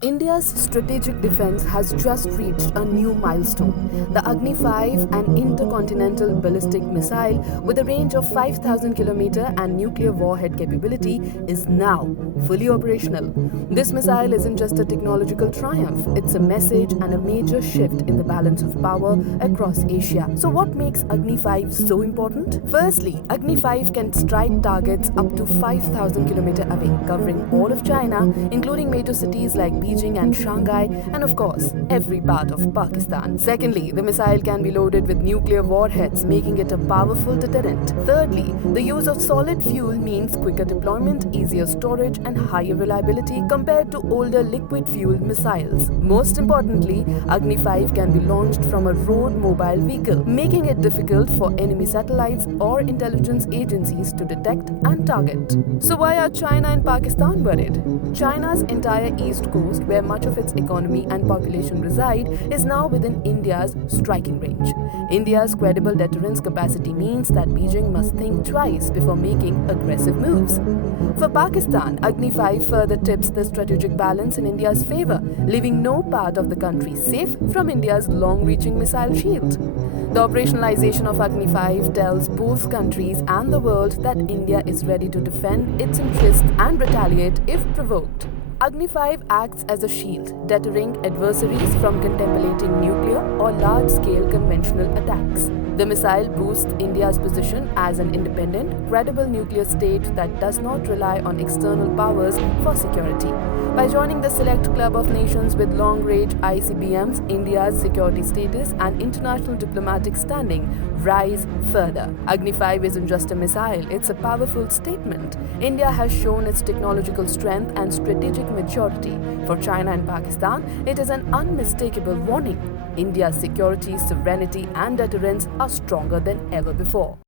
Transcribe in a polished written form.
India's strategic defense has just reached a new milestone. The Agni 5, an intercontinental ballistic missile with a range of 5,000 km and nuclear warhead capability, is now fully operational. This missile isn't just a technological triumph, it's a message and a major shift in the balance of power across Asia. So, what makes Agni 5 so important? Firstly, Agni 5 can strike targets up to 5,000 km away, covering all of China, including major cities like Beijing and Shanghai, and of course, every part of Pakistan. Secondly, the missile can be loaded with nuclear warheads, making it a powerful deterrent. Thirdly, the use of solid fuel means quicker deployment, easier storage, and higher reliability compared to older liquid-fueled missiles. Most importantly, Agni 5 can be launched from a road mobile vehicle, making it difficult for enemy satellites or intelligence agencies to detect and target. So why are China and Pakistan worried? China's entire east coast, where much of its economy and population reside, is now within India's striking range. India's credible deterrence capacity means that Beijing must think twice before making aggressive moves. For Pakistan, Agni 5 further tips the strategic balance in India's favor, leaving no part of the country safe from India's long-reaching missile shield. The operationalization of Agni 5 tells both countries and the world that India is ready to defend its interests and retaliate if provoked. Agni 5 acts as a shield, deterring adversaries from contemplating nuclear or large-scale conventional attacks. The missile boosts India's position as an independent, credible nuclear state that does not rely on external powers for security. By joining the select club of nations with long-range ICBMs, India's security status and international diplomatic standing rise further. Agni 5 isn't just a missile, it's a powerful statement. India has shown its technological strength and strategic maturity. For China and Pakistan, it is an unmistakable warning. India's security, sovereignty, and deterrence are stronger than ever before.